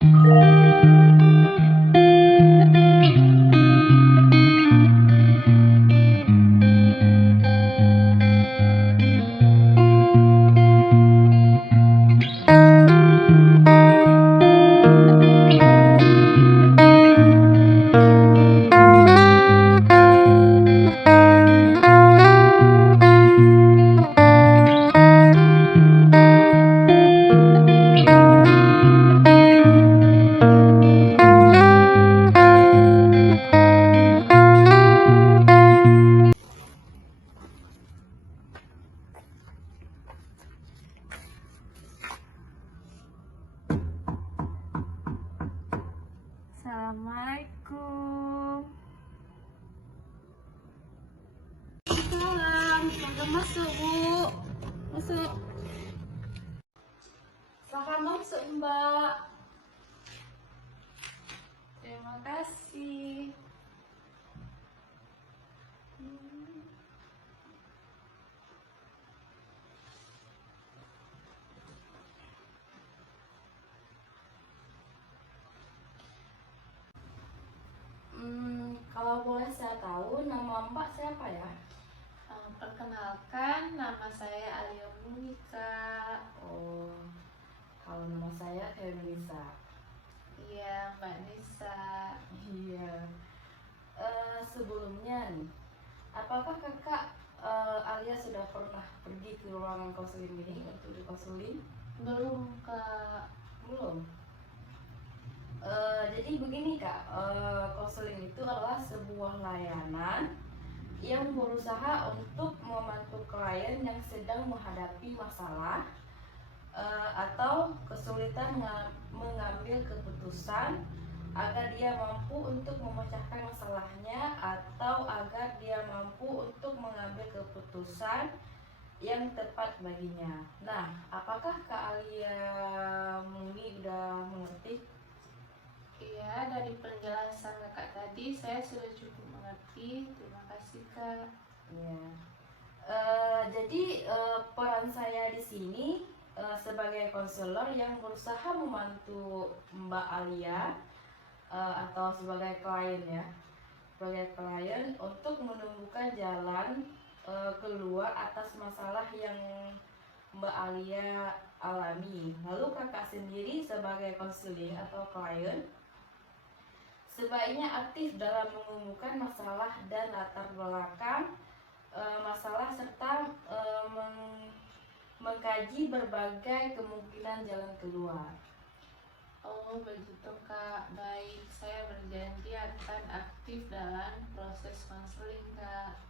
Assalamualaikum. Salam, semoga masuk Bu. Masuk. Silahkan masuk Mbak. Terima kasih. Kalau boleh saya tahu nama Mbak siapa ya? Perkenalkan, nama saya Alia Monika. Oh, kalau nama saya Nisa. Iya, Mbak Nisa. Iya. Sebelumnya nih, apakah kakak Alia sudah pernah pergi ke ruangan konseling ini untuk dikonseling? Belum, Kak. Belum. Jadi begini Kak, konseling itu adalah sebuah layanan yang berusaha untuk membantu klien yang sedang menghadapi masalah atau kesulitan mengambil keputusan agar dia mampu untuk memecahkan masalahnya atau agar dia mampu untuk mengambil keputusan yang tepat baginya. Nah, apakah Kak Alia Muni udah mengerti? Iya, dari penjelasan Kakak tadi saya sudah cukup mengerti. Terima kasih, Kak. Ya. Jadi peran saya di sini sebagai konselor yang berusaha membantu Mbak Alia atau sebagai klien ya, sebagai klien untuk menemukan jalan keluar atas masalah yang Mbak Alia alami. Lalu kakak sendiri sebagai konseling atau klien sebaiknya aktif dalam menemukan masalah dan latar belakang masalah serta mengkaji berbagai kemungkinan jalan keluar. Oh, begitu, Kak. Baik, saya berjanji akan aktif dalam proses konseling, Kak.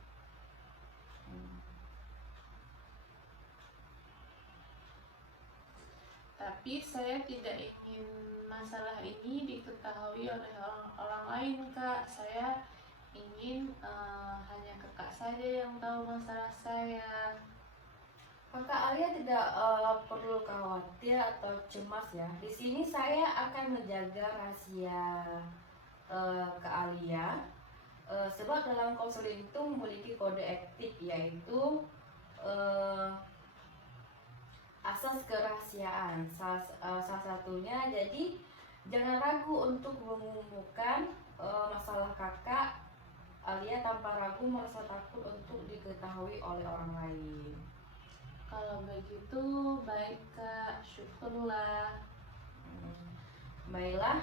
Tapi saya tidak ingin masalah ini diketahui oleh orang lain, Kak. Saya ingin hanya kakak saja yang tahu masalah saya. Kakak Alia tidak perlu khawatir atau cemas ya. Di sini saya akan menjaga rahasia Kak Alia. Sebab dalam konseling itu memiliki kode etik yaitu asas kerahasiaan. Salah satunya, jadi jangan ragu untuk mengumumkan masalah kakak Alia tanpa ragu merasa takut untuk diketahui oleh orang lain. Kalau begitu, baik, Kak. Syukurlah. Baiklah,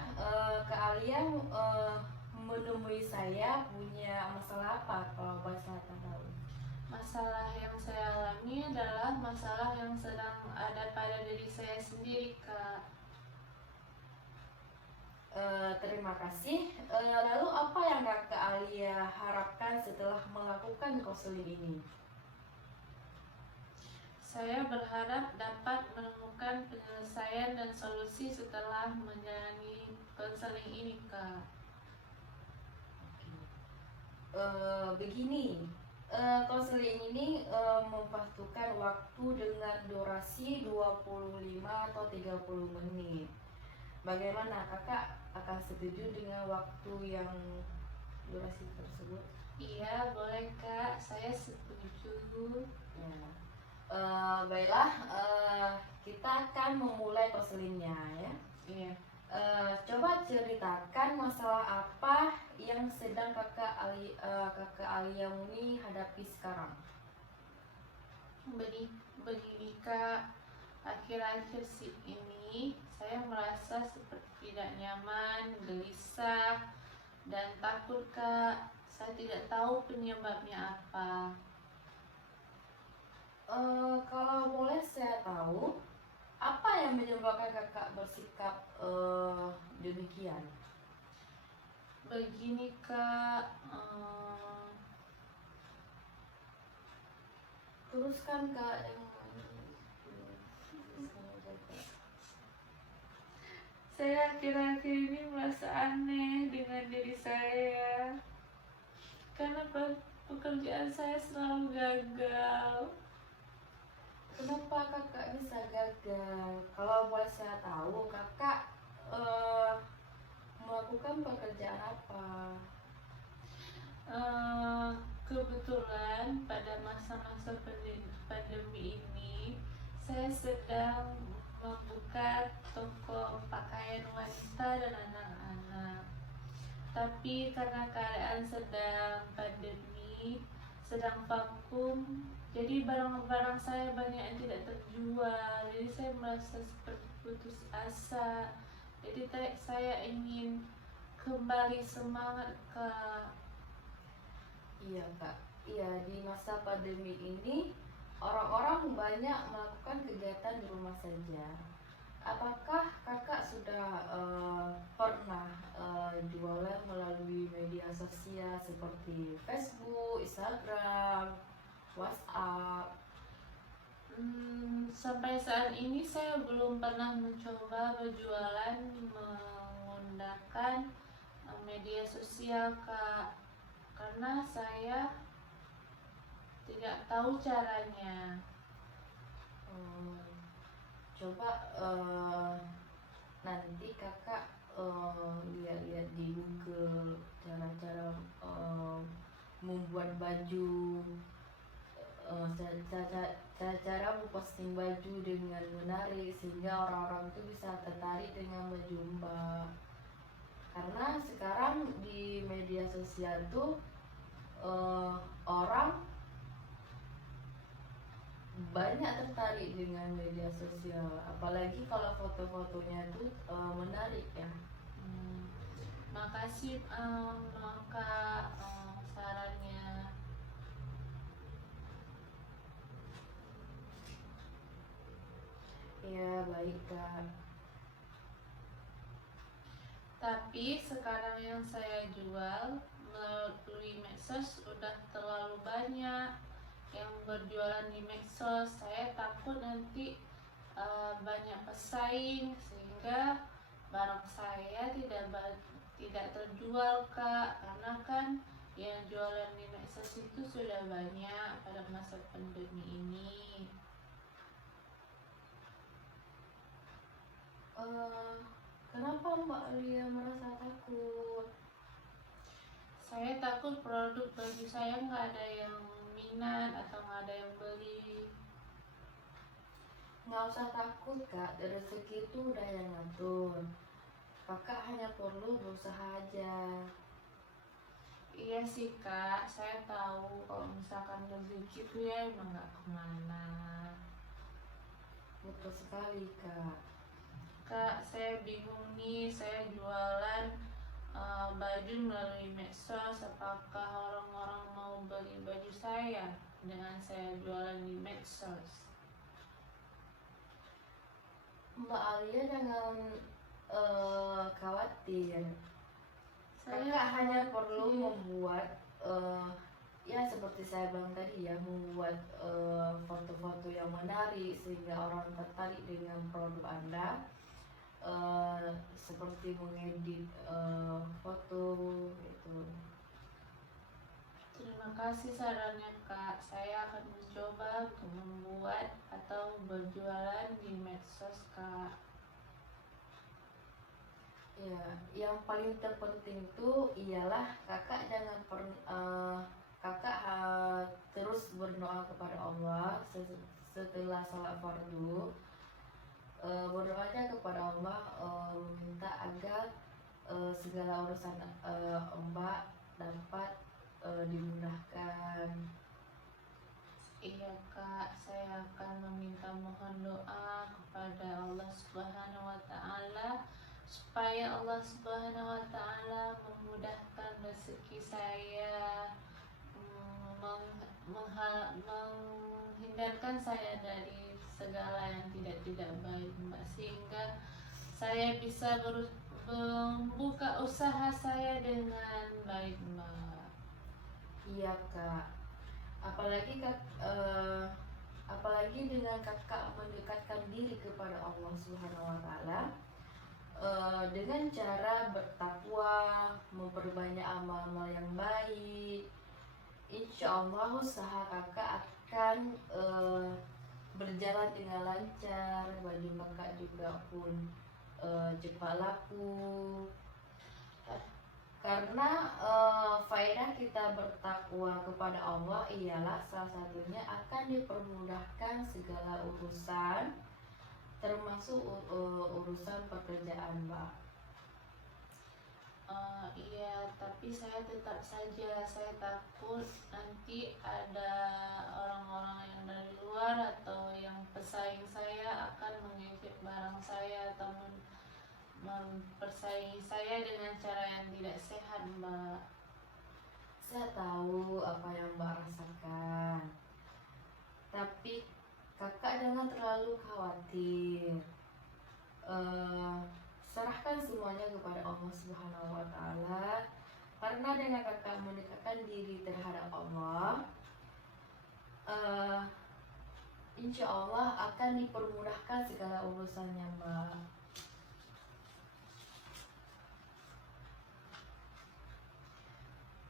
Kak Alia menemui saya punya masalah apa kalau boleh saya tahu? Masalah yang saya alami adalah masalah yang sedang ada pada diri saya sendiri, Kak. Terima kasih. Lalu apa yang Kak Alia harapkan setelah melakukan konseling ini? Saya berharap dapat menemukan penyelesaian dan solusi setelah menjalani konseling ini, Kak. Begini, konseling ini membutuhkan waktu dengan durasi 25 atau 30 menit. Bagaimana kakak akan setuju dengan waktu yang durasi tersebut? Iya, boleh, Kak. Saya setuju. Ya. Baiklah, kita akan memulai konselingnya ya. Iya. Coba ceritakan masalah apa yang sedang kakak Alia Muni hadapi sekarang. Begini Kak, akhir-akhir ini saya merasa seperti tidak nyaman, gelisah, dan takut Kak. Saya tidak tahu penyebabnya apa. Kalau boleh saya tahu, apa yang menyebabkan kakak bersikap demikian? Begini Kak, Teruskan kak yang saya akhir-akhir ini merasa aneh dengan diri saya karena pekerjaan saya selalu gagal. Kenapa kakak bisa gagal? Kalau boleh saya tahu, kakak melakukan pekerjaan apa? Kebetulan pada masa-masa pandemi ini saya sedang membuka toko pakaian wanita dan anak-anak. Tapi karena keadaan sedang pandemi, sedang vakum, jadi barang-barang saya banyak yang tidak terjual. Jadi saya merasa seperti putus asa. Jadi saya ingin kembali semangat Kak. Iya kak, iya di masa pandemi ini orang-orang banyak melakukan kegiatan di rumah saja. Apakah kakak sudah pernah jualan melalui media sosial seperti Facebook, Instagram, WhatsApp? Sampai saat ini saya belum pernah mencoba berjualan menggunakan media sosial Kak, karena saya tidak tahu caranya. Coba nanti kakak lihat-lihat di Google cara-cara membuat baju, cara memposting baju dengan menarik sehingga orang-orang itu bisa tertarik dengan baju Mbak. Karena sekarang di media sosial tuh orang banyak tertarik dengan media sosial, apalagi kalau foto-fotonya tuh menarik ya. Makasih Kak sarannya. Ya baik kak. Tapi sekarang yang saya jual melalui medsos udah terlalu banyak yang berjualan di medsos. Saya takut nanti banyak pesaing sehingga barang saya tidak terjual Kak, karena kan yang jualan di medsos itu sudah banyak pada masa pandemi ini. Kenapa Mbak Alia merasa takut? Saya takut produk baju saya nggak ada yang minat atau nggak ada yang beli. Nggak usah takut kak, rezeki itu udah yang ngatur. Kakak hanya perlu berusaha aja. Iya sih Kak, saya tahu kalau misalkan rezeki itu ya emang nggak kemana. Betul sekali kak. Kak, saya bingung nih, saya jualan baju melalui medsos. Apakah orang-orang mau beli baju saya dengan saya jualan di medsos? Mbak Alia jangan khawatir. Kakak hanya perlu membuat ya seperti saya bilang tadi ya, membuat foto-foto yang menarik sehingga orang tertarik dengan produk Anda. Seperti mengedit foto itu. Terima kasih sarannya Kak. Saya akan mencoba untuk membuat atau berjualan di medsos Kak. Ya, yang paling terpenting tuh ialah kakak jangan terus berdoa kepada Allah setelah salat fardu. Berdoanya kepada Allah, minta segala urusan Mbak dapat dimudahkan. Iya Kak, saya akan meminta mohon doa kepada Allah Subhanahu wa taala supaya Allah Subhanahu wa taala memudahkan rezeki saya, menghindarkan saya dari segala yang tidak baik Mbak, sehingga saya bisa membuka usaha saya dengan baik Mbak. Iya Kak, apalagi dengan kakak mendekatkan diri kepada Allah Subhanahu wa taala dengan cara bertakwa, memperbanyak amal-amal yang baik. Insya Allah usaha kakak akan berjalan dengan lancar, baju kakak juga pun cepat laku. Karena faedah kita bertakwa kepada Allah ialah salah satunya akan dipermudahkan segala urusan, termasuk urusan pekerjaan Mbak. Iya, tapi saya tetap saja saya takut nanti ada orang-orang yang dari luar atau yang pesaing saya akan mengejek barang saya atau mempersaingi saya dengan cara yang tidak sehat Mbak. Saya tahu apa yang Mbak rasakan, tapi kakak jangan terlalu khawatir. Serahkan semuanya kepada Allah Subhanahu wa taala, karena dengan kakak mendekatkan diri terhadap Allah, insya Allah akan dipermudahkan segala urusannya Mbak.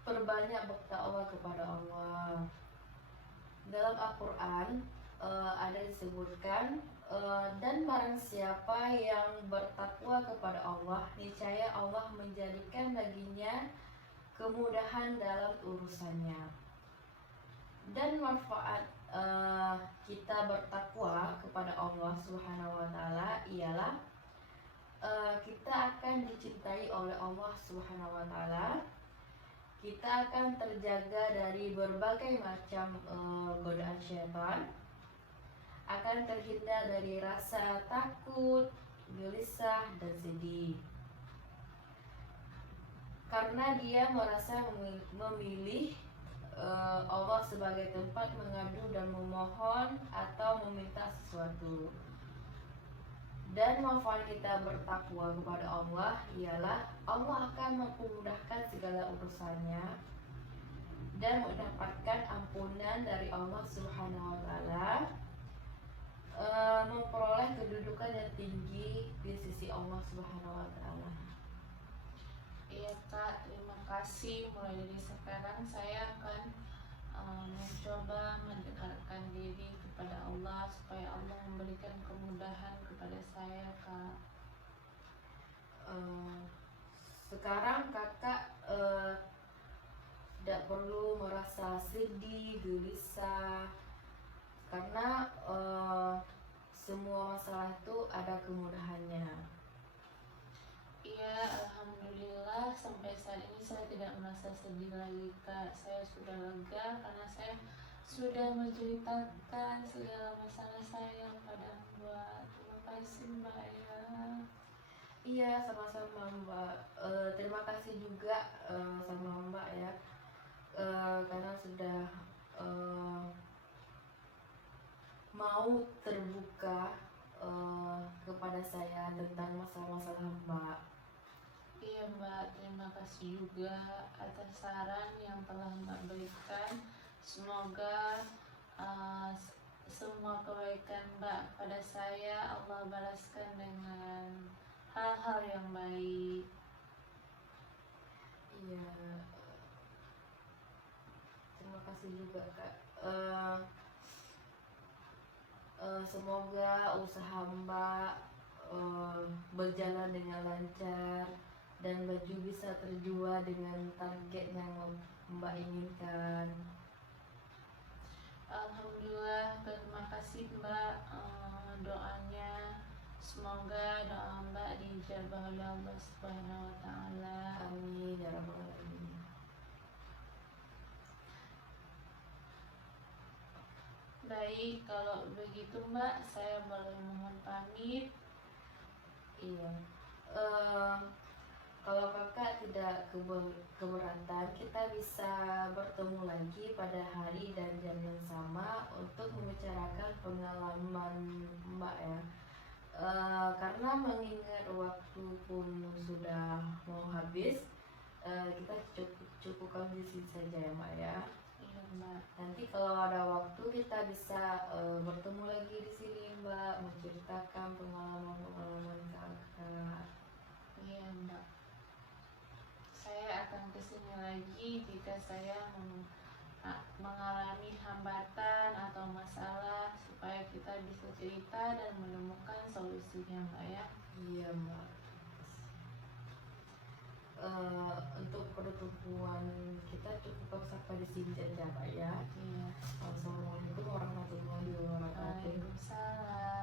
Perbanyak bertakwa kepada Allah. Dalam Al-Quran ada disebutkan, dan barang siapa yang bertakwa kepada Allah, niscaya Allah menjadikan baginya kemudahan dalam urusannya. Dan manfaat kita bertakwa kepada Allah Subhanahu wa taala ialah kita akan dicintai oleh Allah Subhanahu wa taala. Kita akan terjaga dari berbagai macam godaan syaitan, akan terhindar dari rasa takut, gelisah, dan sedih, karena dia merasa memilih Allah sebagai tempat mengadu dan memohon atau meminta sesuatu. Dan manfaat kita bertakwa kepada Allah ialah Allah akan memudahkan segala urusannya dan mendapatkan ampunan dari Allah Subhanahu wa taala, memperoleh kedudukan yang tinggi di sisi Allah Subhanahu wa taala. Iya Kak, terima kasih. Mulai dari sekarang saya akan mencoba mendekatkan diri kepada Allah supaya Allah memberikan kemudahan kepada saya Kak. Sekarang kakak tidak perlu merasa sedih, gelisah, karena semua masalah itu ada kemudahannya. Iya, alhamdulillah sampai saat ini saya tidak merasa sedih lagi Kak. Saya sudah lega karena saya sudah menceritakan segala masalah saya pada Mbak. Terima kasih Mbak ya. Iya, sama-sama Mbak. Terima kasih juga sama Mbak ya, karena sudah mau terbuka kepada saya tentang masalah-masalah Mbak. Iya Mbak, terima kasih juga atas saran yang telah Mbak berikan. Semoga semua kebaikan Mbak pada saya Allah balaskan dengan hal-hal yang baik. Iya, terima kasih juga Kak. Semoga usaha Mbak berjalan dengan lancar dan baju bisa terjual dengan target yang Mbak inginkan. Alhamdulillah, terima kasih Mbak doanya. Semoga doa Mbak dijawab ijabah oleh Allah Subhanahu wa Ta'ala. Amin ya rabbal alamin. Baik, kalau begitu Mbak, saya boleh mohon pamit. Iya. Kalau kakak tidak keberatan, kita bisa bertemu lagi pada hari dan jam yang sama untuk membicarakan pengalaman Mbak ya. Karena mengingat waktu pun sudah mau habis, kita cukupkan di sini saja ya Mbak ya. Iya Mbak. Nanti kalau ada waktu kita bisa bertemu lagi di sini Mbak, menceritakan pengalaman-pengalaman kakak. Iya Mbak. Saya akan kesini lagi jika saya mengalami hambatan atau masalah, supaya kita bisa cerita dan menemukan solusinya Mbak ya. Iya Mbak. Untuk pertemuan kita cukup sampai di sini saja Pak ya. Iya. Assalamualaikum warahmatullahi wabarakatuh. Waalaikumsalam.